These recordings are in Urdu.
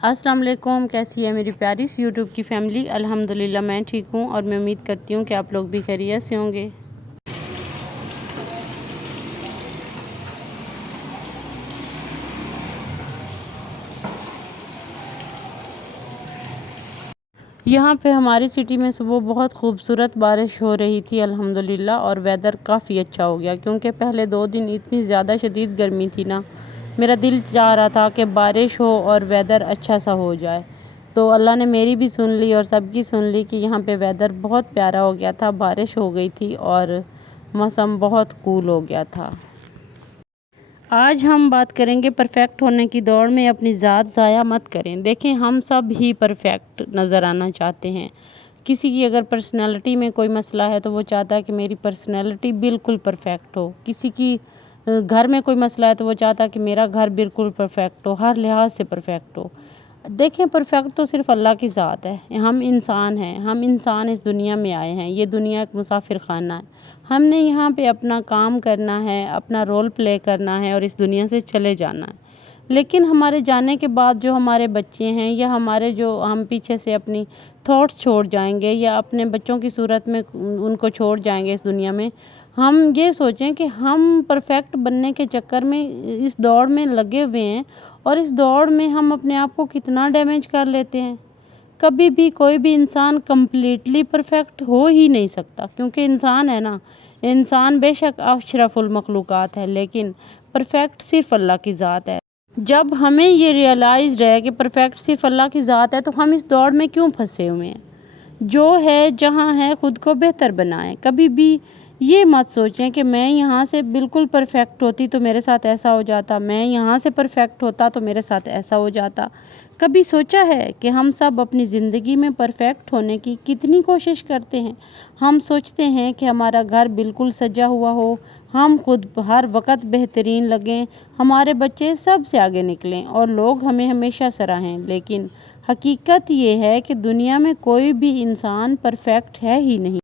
السلام علیکم، کیسی ہے میری پیاری سی یوٹیوب کی فیملی؟ الحمدللہ میں ٹھیک ہوں اور میں امید کرتی ہوں کہ آپ لوگ بھی خیریت سے ہوں گے۔ یہاں پہ ہماری سٹی میں صبح بہت خوبصورت بارش ہو رہی تھی الحمدللہ، اور ویدر کافی اچھا ہو گیا کیونکہ پہلے 2 دن اتنی زیادہ شدید گرمی تھی نا، میرا دل چاہ رہا تھا کہ بارش ہو اور ویدر اچھا سا ہو جائے۔ تو اللہ نے میری بھی سن لی اور سب کی سن لی کہ یہاں پہ ویدر بہت پیارا ہو گیا تھا، بارش ہو گئی تھی اور موسم بہت کول ہو گیا تھا۔ آج ہم بات کریں گے پرفیکٹ ہونے کی دوڑ میں اپنی ذات ضائع مت کریں۔ دیکھیں، ہم سب ہی پرفیکٹ نظر آنا چاہتے ہیں۔ کسی کی اگر پرسنالٹی میں کوئی مسئلہ ہے تو وہ چاہتا ہے کہ میری پرسنالٹی بالکل پرفیکٹ ہو۔ کسی کی گھر میں کوئی مسئلہ ہے تو وہ چاہتا ہے کہ میرا گھر بالکل پرفیکٹ ہو، ہر لحاظ سے پرفیکٹ ہو۔ دیکھیں، پرفیکٹ تو صرف اللہ کی ذات ہے۔ ہم انسان ہیں، ہم انسان اس دنیا میں آئے ہیں۔ یہ دنیا ایک مسافر خانہ ہے۔ ہم نے یہاں پہ اپنا کام کرنا ہے، اپنا رول پلے کرنا ہے اور اس دنیا سے چلے جانا ہے۔ لیکن ہمارے جانے کے بعد جو ہمارے بچے ہیں یا ہمارے جو ہم پیچھے سے اپنی تھاٹس چھوڑ جائیں گے یا اپنے بچوں کی صورت میں ان کو چھوڑ جائیں گے اس دنیا میں، ہم یہ سوچیں کہ ہم پرفیکٹ بننے کے چکر میں اس دوڑ میں لگے ہوئے ہیں اور اس دوڑ میں ہم اپنے آپ کو کتنا ڈیمیج کر لیتے ہیں۔ کبھی بھی کوئی بھی انسان کمپلیٹلی پرفیکٹ ہو ہی نہیں سکتا، کیونکہ انسان ہے نا، انسان بے شک اشرف المخلوقات ہے، لیکن پرفیکٹ صرف اللہ کی ذات ہے۔ جب ہمیں یہ ریئلائز رہے کہ پرفیکٹ صرف اللہ کی ذات ہے تو ہم اس دوڑ میں کیوں پھنسے ہوئے ہیں؟ جو ہے جہاں ہے خود کو بہتر بنائیں۔ کبھی بھی یہ مت سوچیں کہ میں یہاں سے بالکل پرفیکٹ ہوتی تو میرے ساتھ ایسا ہو جاتا، میں یہاں سے پرفیکٹ ہوتا تو میرے ساتھ ایسا ہو جاتا۔ کبھی سوچا ہے کہ ہم سب اپنی زندگی میں پرفیکٹ ہونے کی کتنی کوشش کرتے ہیں؟ ہم سوچتے ہیں کہ ہمارا گھر بالکل سجا ہوا ہو، ہم خود ہر وقت بہترین لگیں، ہمارے بچے سب سے آگے نکلیں اور لوگ ہمیں ہمیشہ سراہیں، لیکن حقیقت یہ ہے کہ دنیا میں کوئی بھی انسان پرفیکٹ ہے ہی نہیں۔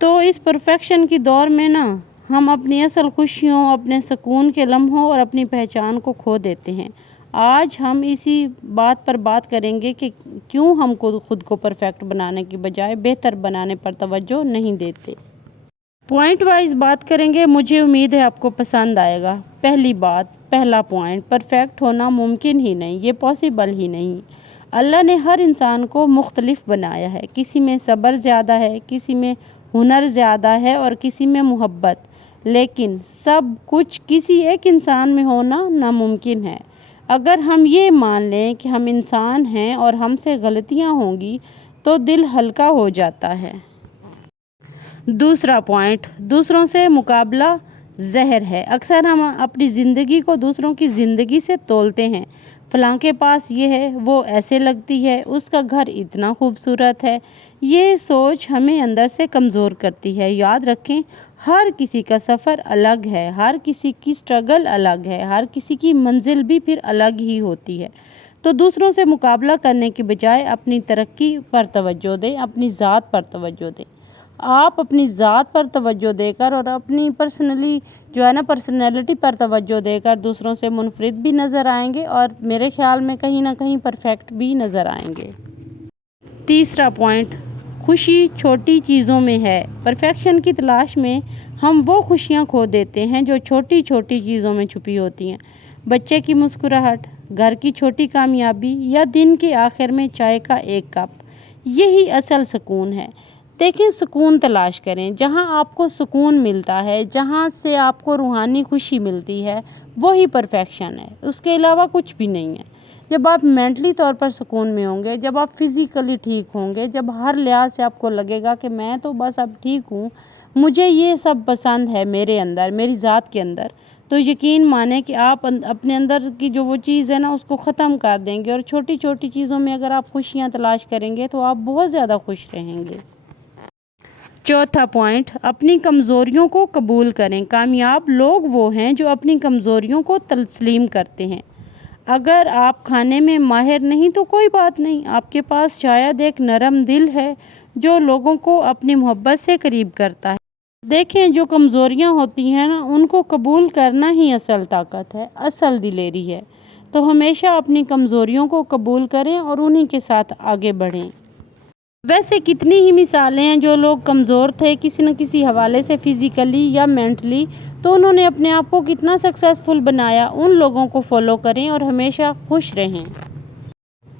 تو اس پرفیکشن کی دور میں نا، ہم اپنی اصل خوشیوں، اپنے سکون کے لمحوں اور اپنی پہچان کو کھو دیتے ہیں۔ آج ہم اسی بات پر بات کریں گے کہ کیوں ہم خود کو پرفیکٹ بنانے کی بجائے بہتر بنانے پر توجہ نہیں دیتے۔ پوائنٹ وائز بات کریں گے، مجھے امید ہے آپ کو پسند آئے گا۔ پہلا پوائنٹ، پرفیکٹ ہونا ممکن ہی نہیں، یہ پاسبل ہی نہیں۔ اللہ نے ہر انسان کو مختلف بنایا ہے۔ کسی میں صبر زیادہ ہے، کسی میں ہنر زیادہ ہے اور کسی میں محبت، لیکن سب کچھ کسی ایک انسان میں ہونا ناممکن ہے۔ اگر ہم یہ مان لیں کہ ہم انسان ہیں اور ہم سے غلطیاں ہوں گی تو دل ہلکا ہو جاتا ہے۔ دوسرا پوائنٹ، دوسروں سے مقابلہ زہر ہے۔ اکثر ہم اپنی زندگی کو دوسروں کی زندگی سے تولتے ہیں۔ فلاں کے پاس یہ ہے، وہ ایسے لگتی ہے، اس کا گھر اتنا خوبصورت ہے۔ یہ سوچ ہمیں اندر سے کمزور کرتی ہے۔ یاد رکھیں، ہر کسی کا سفر الگ ہے، ہر کسی کی سٹرگل الگ ہے، ہر کسی کی منزل بھی پھر الگ ہی ہوتی ہے۔ تو دوسروں سے مقابلہ کرنے کی بجائے اپنی ترقی پر توجہ دیں، اپنی ذات پر توجہ دیں۔ آپ اپنی ذات پر توجہ دے کر اور اپنی پرسنالٹی پر توجہ دے کر دوسروں سے منفرد بھی نظر آئیں گے اور میرے خیال میں کہیں نہ کہیں پرفیکٹ بھی نظر آئیں گے۔ تیسرا پوائنٹ، خوشی چھوٹی چیزوں میں ہے۔ پرفیکشن کی تلاش میں ہم وہ خوشیاں کھو دیتے ہیں جو چھوٹی چھوٹی چیزوں میں چھپی ہوتی ہیں۔ بچے کی مسکراہٹ، گھر کی چھوٹی کامیابی یا دن کے آخر میں چائے کا ایک کپ، یہی اصل سکون ہے۔ دیکھیں، سکون تلاش کریں، جہاں آپ کو سکون ملتا ہے، جہاں سے آپ کو روحانی خوشی ملتی ہے، وہی پرفیکشن ہے، اس کے علاوہ کچھ بھی نہیں ہے۔ جب آپ مینٹلی طور پر سکون میں ہوں گے، جب آپ فزیکلی ٹھیک ہوں گے، جب ہر لحاظ سے آپ کو لگے گا کہ میں تو بس اب ٹھیک ہوں، مجھے یہ سب پسند ہے میرے اندر، میری ذات کے اندر، تو یقین مانیں کہ آپ اپنے اندر کی جو وہ چیز ہے نا، اس کو ختم کر دیں گے اور چھوٹی چھوٹی چیزوں میں اگر آپ خوشیاں تلاش کریں گے تو آپ بہت زیادہ خوش رہیں گے۔ چوتھا پوائنٹ، اپنی کمزوریوں کو قبول کریں۔ کامیاب لوگ وہ ہیں جو اپنی کمزوریوں کو تسلیم کرتے ہیں۔ اگر آپ کھانے میں ماہر نہیں تو کوئی بات نہیں، آپ کے پاس شاید ایک نرم دل ہے جو لوگوں کو اپنی محبت سے قریب کرتا ہے۔ دیکھیں، جو کمزوریاں ہوتی ہیں نا، ان کو قبول کرنا ہی اصل طاقت ہے، اصل دلیری ہے۔ تو ہمیشہ اپنی کمزوریوں کو قبول کریں اور انہی کے ساتھ آگے بڑھیں۔ ویسے کتنی ہی مثالیں ہیں جو لوگ کمزور تھے کسی نہ کسی حوالے سے، فزیکلی یا مینٹلی، تو انہوں نے اپنے آپ کو کتنا سکسیسفل بنایا۔ ان لوگوں کو فالو کریں اور ہمیشہ خوش رہیں۔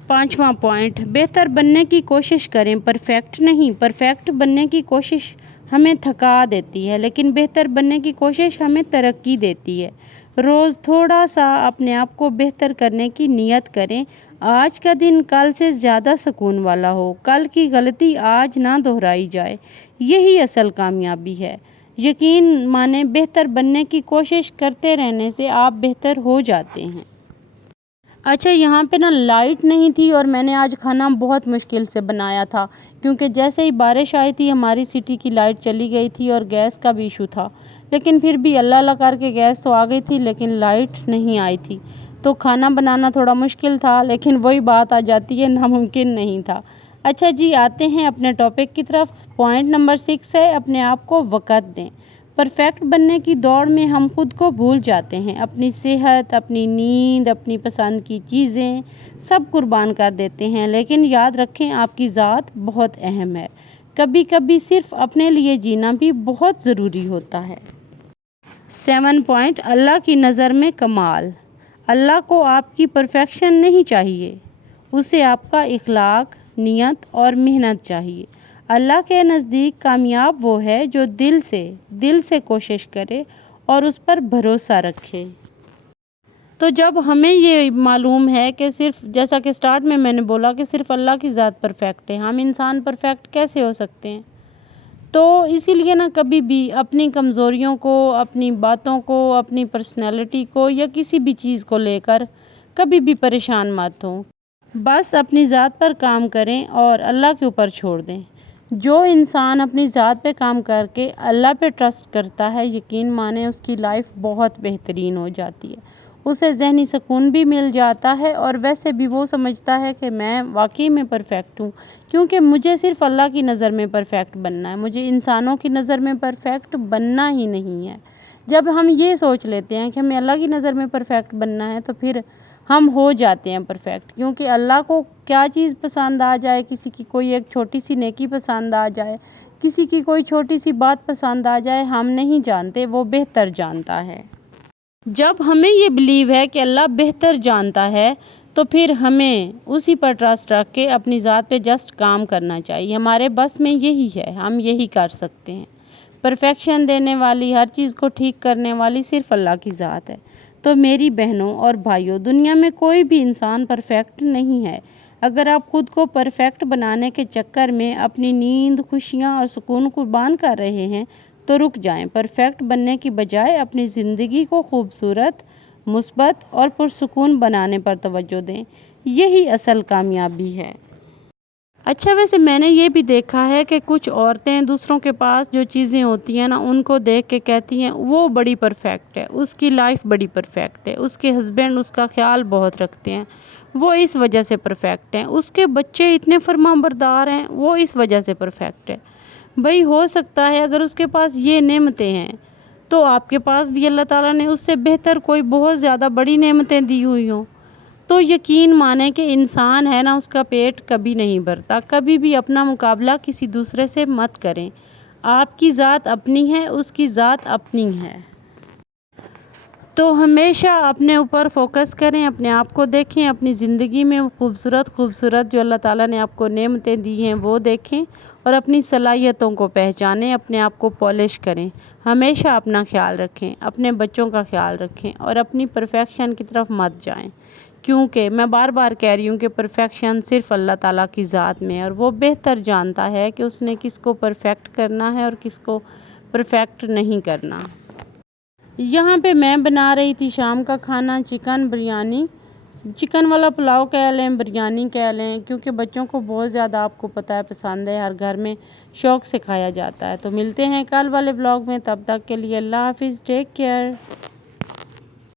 5واں پوائنٹ، بہتر بننے کی کوشش کریں، پرفیکٹ نہیں۔ پرفیکٹ بننے کی کوشش ہمیں تھکا دیتی ہے، لیکن بہتر بننے کی کوشش ہمیں ترقی دیتی ہے۔ روز تھوڑا سا اپنے آپ کو بہتر کرنے کی نیت کریں۔ آج کا دن کل سے زیادہ سکون والا ہو، کل کی غلطی آج نہ دہرائی جائے، یہی اصل کامیابی ہے۔ یقین مانیں، بہتر بننے کی کوشش کرتے رہنے سے آپ بہتر ہو جاتے ہیں۔ اچھا، یہاں پہ لائٹ نہیں تھی اور میں نے آج کھانا بہت مشکل سے بنایا تھا، کیونکہ جیسے ہی بارش آئی تھی ہماری سٹی کی لائٹ چلی گئی تھی اور گیس کا بھی ایشو تھا، لیکن پھر بھی اللہ کر کے گیس تو آ گئی تھی لیکن لائٹ نہیں آئی تھی، تو کھانا بنانا تھوڑا مشکل تھا، لیکن وہی بات آ جاتی ہے، ناممکن نہیں تھا۔ اچھا جی، آتے ہیں اپنے ٹاپک کی طرف۔ پوائنٹ نمبر 6 ہے، اپنے آپ کو وقت دیں۔ پرفیکٹ بننے کی دوڑ میں ہم خود کو بھول جاتے ہیں، اپنی صحت، اپنی نیند، اپنی پسند کی چیزیں سب قربان کر دیتے ہیں، لیکن یاد رکھیں آپ کی ذات بہت اہم ہے۔ کبھی کبھی صرف اپنے لیے جینا بھی بہت ضروری ہوتا ہے۔ 7 پوائنٹ، اللہ کی نظر میں کمال۔ اللہ کو آپ کی پرفیکشن نہیں چاہیے، اسے آپ کا اخلاق، نیت اور محنت چاہیے۔ اللہ کے نزدیک کامیاب وہ ہے جو دل سے کوشش کرے اور اس پر بھروسہ رکھے۔ تو جب ہمیں یہ معلوم ہے کہ صرف، جیسا کہ سٹارٹ میں نے بولا کہ صرف اللہ کی ذات پرفیکٹ ہے، ہم انسان پرفیکٹ کیسے ہو سکتے ہیں؟ تو اسی لیے کبھی بھی اپنی کمزوریوں کو، اپنی باتوں کو، اپنی پرسنالٹی کو یا کسی بھی چیز کو لے کر کبھی بھی پریشان مت ہوں، بس اپنی ذات پر کام کریں اور اللہ کے اوپر چھوڑ دیں۔ جو انسان اپنی ذات پہ کام کر کے اللہ پہ ٹرسٹ کرتا ہے، یقین مانیں اس کی لائف بہت بہترین ہو جاتی ہے، اسے ذہنی سکون بھی مل جاتا ہے، اور ویسے بھی وہ سمجھتا ہے کہ میں واقعی میں پرفیکٹ ہوں، کیونکہ مجھے صرف اللہ کی نظر میں پرفیکٹ بننا ہے، مجھے انسانوں کی نظر میں پرفیکٹ بننا ہی نہیں ہے۔ جب ہم یہ سوچ لیتے ہیں کہ ہمیں اللہ کی نظر میں پرفیکٹ بننا ہے، تو پھر ہم ہو جاتے ہیں پرفیکٹ، کیونکہ اللہ کو کیا چیز پسند آ جائے، کسی کی کوئی ایک چھوٹی سی نیکی پسند آ جائے، کسی کی کوئی چھوٹی سی بات پسند آ جائے، ہم نہیں جانتے، وہ بہتر جانتا ہے۔ جب ہمیں یہ بلیو ہے کہ اللہ بہتر جانتا ہے، تو پھر ہمیں اسی پر ٹرسٹ رکھ کے اپنی ذات پہ جسٹ کام کرنا چاہیے۔ ہمارے بس میں یہی ہے، ہم یہی کر سکتے ہیں۔ پرفیکشن دینے والی، ہر چیز کو ٹھیک کرنے والی صرف اللہ کی ذات ہے۔ تو میری بہنوں اور بھائیوں، دنیا میں کوئی بھی انسان پرفیکٹ نہیں ہے۔ اگر آپ خود کو پرفیکٹ بنانے کے چکر میں اپنی نیند، خوشیاں اور سکون قربان کر رہے ہیں تو رک جائیں۔ پرفیکٹ بننے کی بجائے اپنی زندگی کو خوبصورت، مثبت اور پرسکون بنانے پر توجہ دیں، یہی اصل کامیابی ہے۔ اچھا، ویسے میں نے یہ بھی دیکھا ہے کہ کچھ عورتیں دوسروں کے پاس جو چیزیں ہوتی ہیں ان کو دیکھ کے کہتی ہیں وہ بڑی پرفیکٹ ہے، اس کی لائف بڑی پرفیکٹ ہے، اس کے ہسبینڈ اس کا خیال بہت رکھتے ہیں، وہ اس وجہ سے پرفیکٹ ہیں، اس کے بچے اتنے فرمانبردار ہیں، وہ اس وجہ سے پرفیکٹ ہے۔ بھئی ہو سکتا ہے اگر اس کے پاس یہ نعمتیں ہیں تو آپ کے پاس بھی اللہ تعالیٰ نے اس سے بہتر کوئی بہت زیادہ بڑی نعمتیں دی ہوئی ہوں۔ تو یقین مانیں کہ انسان ہے اس کا پیٹ کبھی نہیں بھرتا۔ کبھی بھی اپنا مقابلہ کسی دوسرے سے مت کریں۔ آپ کی ذات اپنی ہے، اس کی ذات اپنی ہے۔ تو ہمیشہ اپنے اوپر فوکس کریں، اپنے آپ کو دیکھیں، اپنی زندگی میں خوبصورت جو اللہ تعالیٰ نے آپ کو نعمتیں دی ہیں وہ دیکھیں، اور اپنی صلاحیتوں کو پہچانیں، اپنے آپ کو پالش کریں۔ ہمیشہ اپنا خیال رکھیں، اپنے بچوں کا خیال رکھیں، اور اپنی پرفیکشن کی طرف مت جائیں، کیونکہ میں بار بار کہہ رہی ہوں کہ پرفیکشن صرف اللہ تعالیٰ کی ذات میں ہے، اور وہ بہتر جانتا ہے کہ اس نے کس کو پرفیکٹ کرنا ہے اور کس کو پرفیکٹ نہیں کرنا۔ یہاں پہ میں بنا رہی تھی شام کا کھانا، چکن بریانی، چکن والا پلاؤ کہہ لیں، بریانی کہہ لیں، کیونکہ بچوں کو بہت زیادہ آپ کو پتہ ہے پسند ہے، ہر گھر میں شوق سے کھایا جاتا ہے۔ تو ملتے ہیں کل والے ولاگ میں، تب تک کے لیے اللہ حافظ، ٹیک کیئر۔